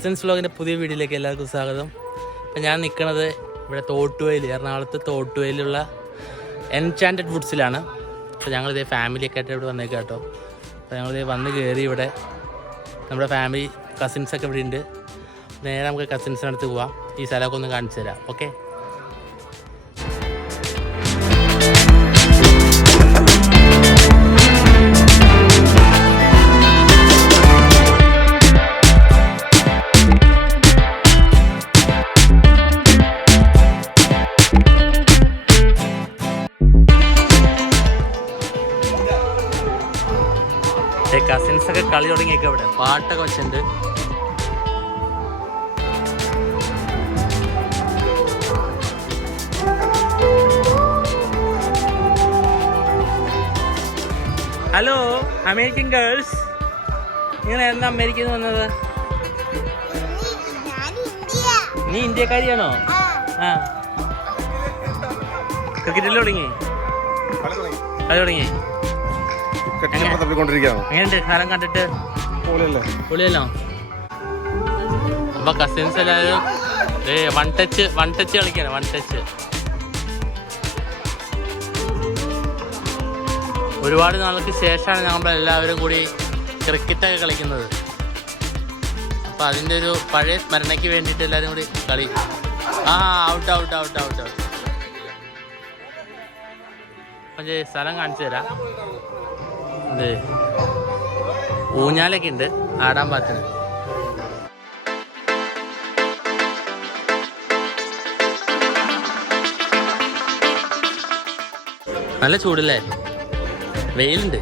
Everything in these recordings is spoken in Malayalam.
കസിൻസ് വ്ലോഗിൻ്റെ പുതിയ വീഡിയോയിലേക്ക് എല്ലാവർക്കും സ്വാഗതം. അപ്പം ഞാൻ നിൽക്കുന്നത് ഇവിടെ തോട്ടുവയൽ, എറണാകുളത്ത് തോട്ടുവയലുള്ള എൻചാൻറ്റഡ് വുഡ്സിലാണ്. അപ്പോൾ ഞങ്ങളിതേ ഫാമിലിയൊക്കെ ആയിട്ട് ഇവിടെ വന്നേക്കാം കേട്ടോ. അപ്പോൾ ഞങ്ങളിതേ വന്ന് കയറി. ഇവിടെ നമ്മുടെ ഫാമിലി കസിൻസൊക്കെ ഇവിടെ ഉണ്ട്. നേരെ നമുക്ക് കസിൻസിനടുത്ത് പോവാം. ഈ സ്ഥലമൊക്കെ ഒന്ന് കാണിച്ചു തരാം. ഓക്കെ. കസിൻസൊക്കെ കളി തുടങ്ങിയൊക്കെ ഇവിടെ പാട്ടൊക്കെ വെച്ചിട്ടുണ്ട്. ഹലോ അമേരിക്കൻ ഗേൾസ്, നിങ്ങൾ എന്നാ അമേരിക്കയിൽ നിന്ന് വന്നത്? നീ ഇന്ത്യക്കാരിയാണോ? ആ, ക്രിക്കറ്റിൽ തുടങ്ങി കളി തുടങ്ങി. എങ്ങനെയുണ്ട് സ്ഥലം കണ്ടിട്ട്? പൊളിയല്ലോ. അപ്പൊ കസിൻസ് എല്ലാവരും വൺ ടച്ച് കളിക്കാണ്. വൺ ടച്ച് ഒരുപാട് നാൾക്ക് ശേഷമാണ് നമ്മളെല്ലാവരും കൂടി ക്രിക്കറ്റൊക്കെ കളിക്കുന്നത്. അപ്പൊ അതിൻ്റെ ഒരു പഴയ സ്മരണയ്ക്ക് വേണ്ടിയിട്ട് എല്ലാവരും കൂടി കളി. ഔട്ട്. സ്ഥലം കാണിച്ചു തരാം. ഊഞ്ഞാലൊക്കെ ഉണ്ട് ആടാൻ പാത്തിന്. നല്ല ചൂടല്ലേ, വെയിലുണ്ട്.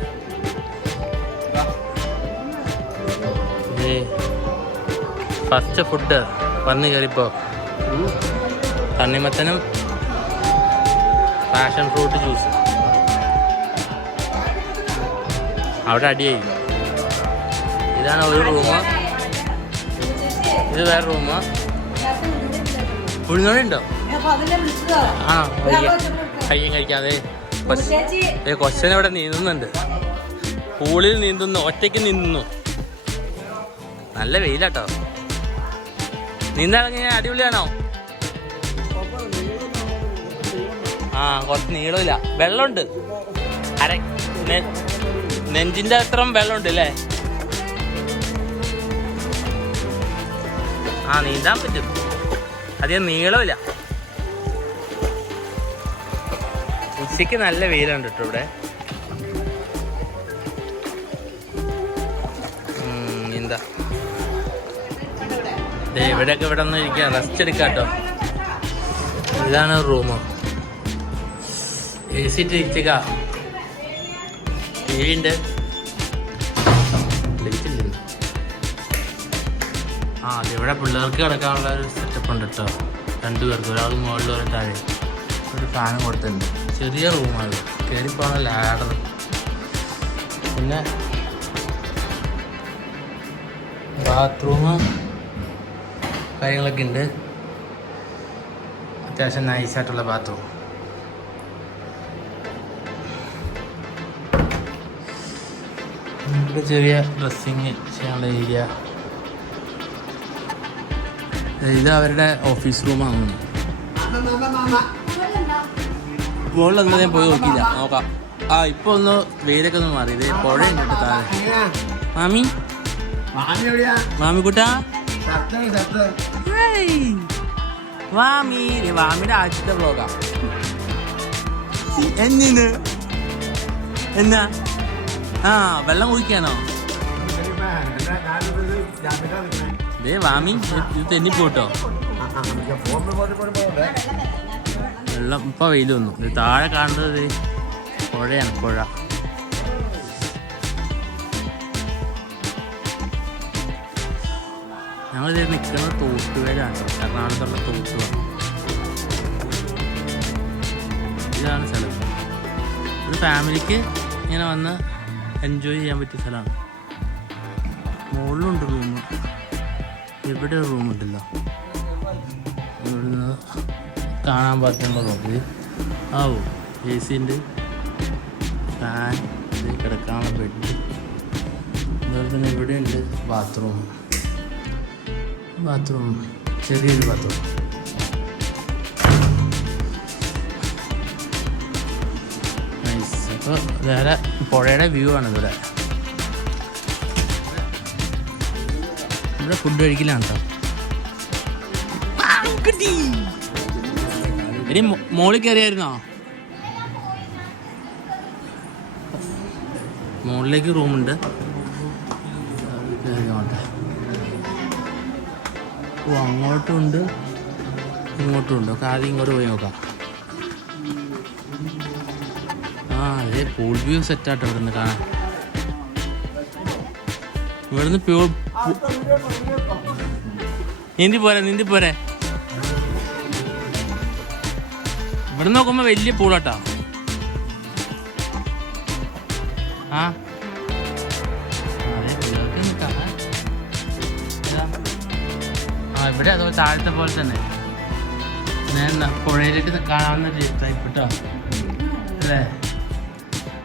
ഫസ്റ്റ് ഫുഡ് വന്ന് കയറിപ്പോ തണ്ണിമത്തനും പാഷൻ ഫ്രൂട്ട് ജ്യൂസ്. അവിടെ അടിയായി. ഇതാണ് ഒരു റൂം, ഇത് വേറെ റൂം. ഉഴുന്നോടെ ഉണ്ടോ? കയ്യും കഴിക്കാതെ കൊച്ചൻ ഇവിടെ നീന്തുന്നുണ്ട്. പൂളിൽ നീന്തുന്നു, ഒറ്റയ്ക്ക് നീന്തുന്നു. നല്ല വെയിലാട്ടോ. നീന്താണെങ്കിൽ ഞാൻ അടിപൊളിയാണോ? കുറച്ച് നീളമില്ല. വെള്ളമുണ്ട്, നെഞ്ചിന്റെ അത്രയും വെള്ളമുണ്ട് അല്ലേ? നീന്താൻ പറ്റും. അധികം നീളമില്ല. ഉച്ചയ്ക്ക് നല്ല വെയിലുണ്ട് കേട്ടോ ഇവിടെ. നീന്താ. ഇവിടെയൊക്കെ ഇവിടെ ഒന്ന് ഇരിക്കാം, റെസ്റ്റ് എടുക്കാം കേട്ടോ. ഇതാണ് റൂം. AC ഇട്ടിരിക്കുക. TV ഉണ്ട്. ഇവിടെ പിള്ളേർക്ക് കിടക്കാനുള്ള ഒരു സെറ്റപ്പ് ഉണ്ട് കേട്ടോ. 2 പേർക്ക്, ഒരാൾ മുകളിൽ ഒരു താഴെ. ഒരു ഫാനും കൊടുത്തിട്ടുണ്ട്. ചെറിയ റൂമാണ്, കയറിപ്പോണ ലാഡർ. പിന്നെ ബാത്റൂം കാര്യങ്ങളൊക്കെ ഉണ്ട്. അത്യാവശ്യം നൈസായിട്ടുള്ള ബാത്റൂം. ഇവിടെ ചെറിയ ഡ്രസ്സിങ് ചെയ്യാനുള്ള ഏരിയ. ഇത് അവരുടെ ഓഫീസ് റൂമാണ്. മുകളിലൊന്നും ഞാൻ പോയി നോക്കിയില്ല, നോക്കാം. ഇപ്പൊ ഒന്ന് വെയിലൊക്കെ ഒന്ന് മാറി. ഇത് പുഴയുണ്ട് കേട്ടോ താഴെ. മാമിക്കുട്ടാ, മാമിയുടെ ആദ്യത്തെ വ്ലോഗാ. എന്നാ വെള്ളം കുടിക്കാനോ? വാമി ഇത് തെന്നിപ്പോട്ടോ. വെള്ളം ഇപ്പൊ വെയിൽ വന്നു. ഇത് താഴെ കാണുന്നത് പുഴയാണ്, പുഴ. ഞങ്ങളിത് നിൽക്കുന്നത് തോട്ടുവേലാണ്, എറണാകുളത്തുള്ള തോട്ടുവ. ഇതാണ് സ്ഥലം. ഒരു ഫാമിലിക്ക് ഇങ്ങനെ വന്ന് എൻജോയ് ചെയ്യാൻ പറ്റിയ സ്ഥലമാണ്. മുകളിലുണ്ട് റൂം. ഇവിടെ ഒരു റൂമുണ്ടല്ലോ, ഇവിടുന്ന് കാണാൻ പറ്റുന്ന റൂമിൽ. AC ഉണ്ട്, ഫാൻ, കിടക്കാനുള്ള ബെഡ്. അതുപോലെ തന്നെ ഇവിടെ ഉണ്ട് ബാത്റൂം. ബാത്റൂം, ചെറിയൊരു ബാത്റൂം. നൈസ്. അപ്പോൾ വേറെ പുഴയുടെ വ്യൂ ആണ് ഇവിടെ. ഇവിടെ ഫുഡ് കഴിക്കലാണ് കേട്ടോ. ഇനി മോളിൽ കയറിയായിരുന്നോ? മുകളിലേക്ക് റൂമുണ്ട്. ഓ, അങ്ങോട്ടും ഉണ്ട് ഇങ്ങോട്ടും ഉണ്ട്. ഒക്കെ ആദ്യം ഇങ്ങോട്ട് പോയി നോക്കാം. ആ, അതേ പൂൾ വ്യൂ സെറ്റാട്ടോ ഇവിടുന്ന് കാണാൻ. ഇവിടുന്ന് നീന്തി പോരെ. ഇവിടെ നോക്കുമ്പോ വലിയ പൂളാട്ടോ. ആ, ഇവിടെ അതുപോലെ താഴത്തെ പോലെ തന്നെ പുഴയിലേക്ക് കാണാവുന്ന ടൈപ്പ് കേട്ടോ അല്ലേ?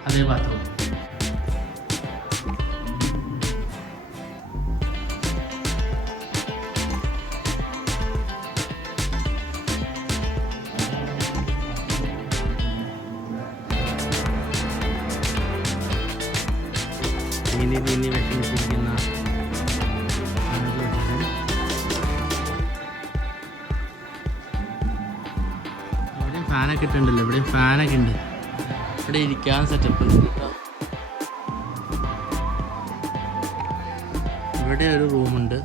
അതേ ബാത്റൂം. നീന്തി വിഷമിച്ചിരിക്കുന്ന ഇവിടെയും ഫാനൊക്കെ ഇട്ടുണ്ടല്ലോ. ഇവിടെയും ഫാനൊക്കെ ഉണ്ട്. ഇവിടെ ഇരിക്കാൻ സെറ്റപ്പ് ഉണ്ട് കേട്ടോ. ഇവിടെ ഒരു റൂമുണ്ട്.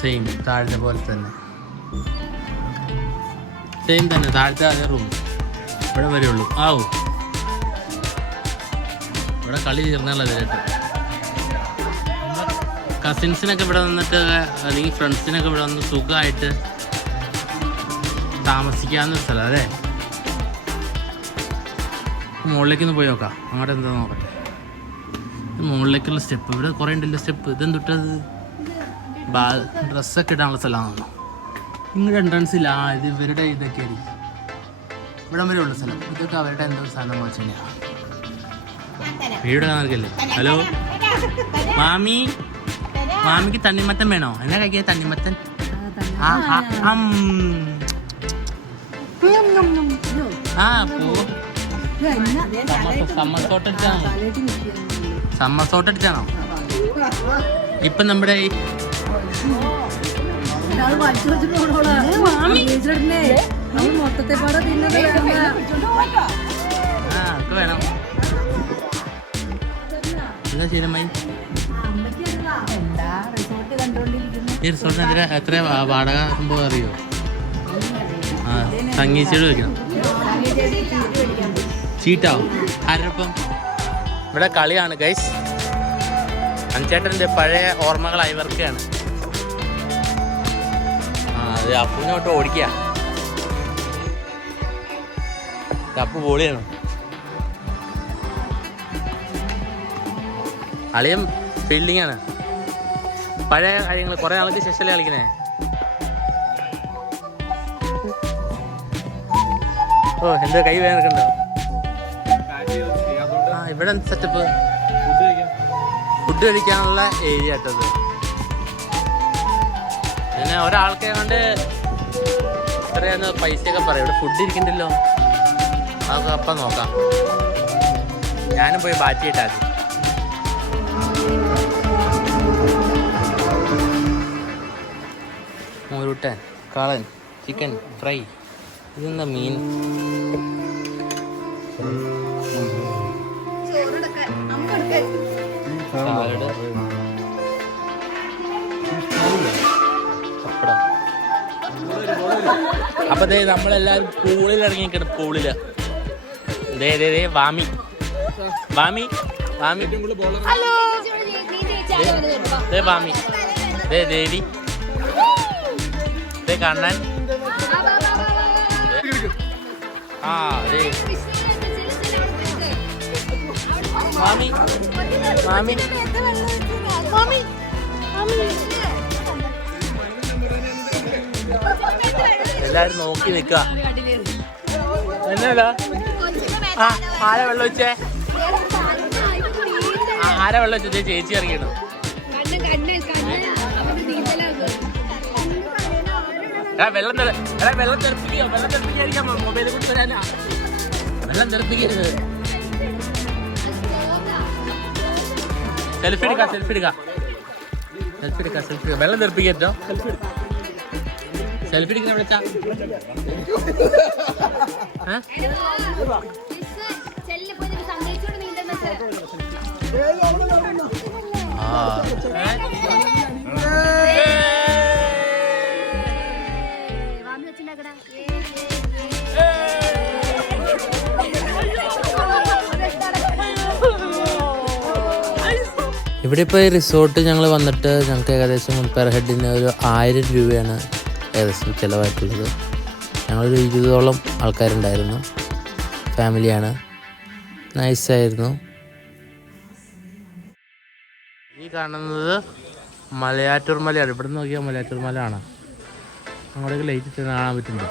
സെയിം താഴത്തെ പോലെ തന്നെ. സെയിം തന്നെ താഴത്തെ അതേ റൂം. ഇവിടെ വരെ ഉള്ളൂ. ആവൂ, ഇവിടെ കളി തീർന്നുള്ള ഇതിലായിട്ട്. കസിൻസിനൊക്കെ ഇവിടെ വന്നിട്ട് അല്ലെങ്കിൽ ഫ്രണ്ട്സിനൊക്കെ ഇവിടെ വന്ന് സുഖമായിട്ട് താമസിക്കാവുന്ന സ്ഥലം അല്ലേ? മുകളിലേക്കൊന്ന് പോയി നോക്കാം. അങ്ങോട്ട് എന്താ നോക്കട്ടെ. മുകളിലേക്കുള്ള സ്റ്റെപ്പ് ഇവിടെ കുറേ ഉണ്ടല്ലോ സ്റ്റെപ്പ്. ഇതെന്തൊട്ടത് ഡ്രസ്സൊക്കെ ഇടാനുള്ള സ്ഥലമാണല്ലോ. ഇങ്ങോട്ട് എൻട്രൻസ് ഇല്ല. ഇത് ഇവരുടെ ഇതൊക്കെ ആയിരിക്കും. ഇവിടെ വരെ ഉള്ള സ്ഥലം. ഇതൊക്കെ അവരുടെ എന്തോ സ്ഥലം വെച്ച് തന്നെയാണ്. വീട് കാണാറില്ലേ? ഹലോ മാമിക്ക് തണ്ണിമത്തൻ വേണോ? എന്നാ കഴിക്കാൻ തണ്ണിമത്തൻ? സമ്മർസോട്ടടിച്ചാണോ ഇപ്പൊ നമ്മുടെ വേണം? എന്താ ശരിയമ്മായി? ഈ റിസോർട്ടിന് എത്ര വാടക സംഭവം അറിയോ? ആ, സംഗീതയോട് വെക്കണം. ചീട്ടാവും ആരപ്പം. ഇവിടെ കളിയാണ് ഗൈസ്. അഞ്ചേട്ടൻ്റെ പഴയ ഓർമ്മകൾ ഇവർക്കാണ്. ആ, അത് അപ്പുവിനോട്ട് ഓടിക്കുക. അപ്പു പൊളിയാണ്. അളിയും ഫീൽഡിങ് ആണ്. പഴയ കാര്യങ്ങൾ കുറെ നാൾക്ക് ശേഷമല്ലേ കളിക്കണേ. ഓ, എന്താ കൈ വേദനക്കുണ്ടോ? ആ, ഇവിടെ സെറ്റപ്പ് ഫുഡ് കഴിക്കാനുള്ള ഏരിയ ആട്ടത്. പിന്നെ ഒരാൾക്കെ കൊണ്ട് ഇത്രയാന്ന് പൈസയൊക്കെ പറയാം. ഇവിടെ ഫുഡ് ഇരിക്കണ്ടല്ലോ. അതൊക്കെ അപ്പം നോക്കാം. ഞാനും പോയി ബാറ്റിയിട്ടാൽ മോരുട്ടൻ, കാളൻ, ചിക്കൻ ഫ്രൈ. ഇതെന്താ മീൻ? സാലഡ്, പപ്പടം. അപ്പൊ ദേ നമ്മളെല്ലാരും പൂളിൽ ഇറങ്ങിക്കണം. പൂളില് ദേ വാമി വാമി വാമി ദേ വാമി ദേ ദേവി ദേ കണ്ണൻ. ആ ദേ മാമി മാമി മാമി എല്ലാരും നോക്കി നിക്ക. എന്നാ ആ ആരെ വെള്ളം വെച്ചേ? ആരാ വെള്ളം വെച്ചത്? ചേച്ചി ഇറങ്ങിയിടോ? വെള്ളം തെറിപ്പിക്കാൻ മൊബൈലിൽ കൊടുത്തരാനാ. വെള്ളം തെറിപ്പിക്കരുത്. സെൽഫി എടുക്കാം. വെള്ളം തെറിപ്പിക്കോ? സെൽഫി എടുക്കുന്ന വിളിച്ചാ ഇവിടെ ഇപ്പോൾ ഈ റിസോർട്ട് ഞങ്ങൾ വന്നിട്ട് ഞങ്ങൾക്ക് ഏകദേശം പെർ ഹെഡിന് ഒരു 1000 രൂപയാണ് ഏകദേശം ചിലവായിട്ടുള്ളത്. ഞങ്ങളൊരു 20ഓളം ആൾക്കാരുണ്ടായിരുന്നു. ഫാമിലിയാണ്. നൈസായിരുന്നു. ഈ കാണുന്നത് മലയാറ്റൂർ മലയാണ്. ഇവിടെ നിന്ന് നോക്കിയാൽ മലയാറ്റൂർ മല ആണ്. അങ്ങോട്ടേക്ക് ലൈറ്റ് കാണാൻ പറ്റുന്നുണ്ട്.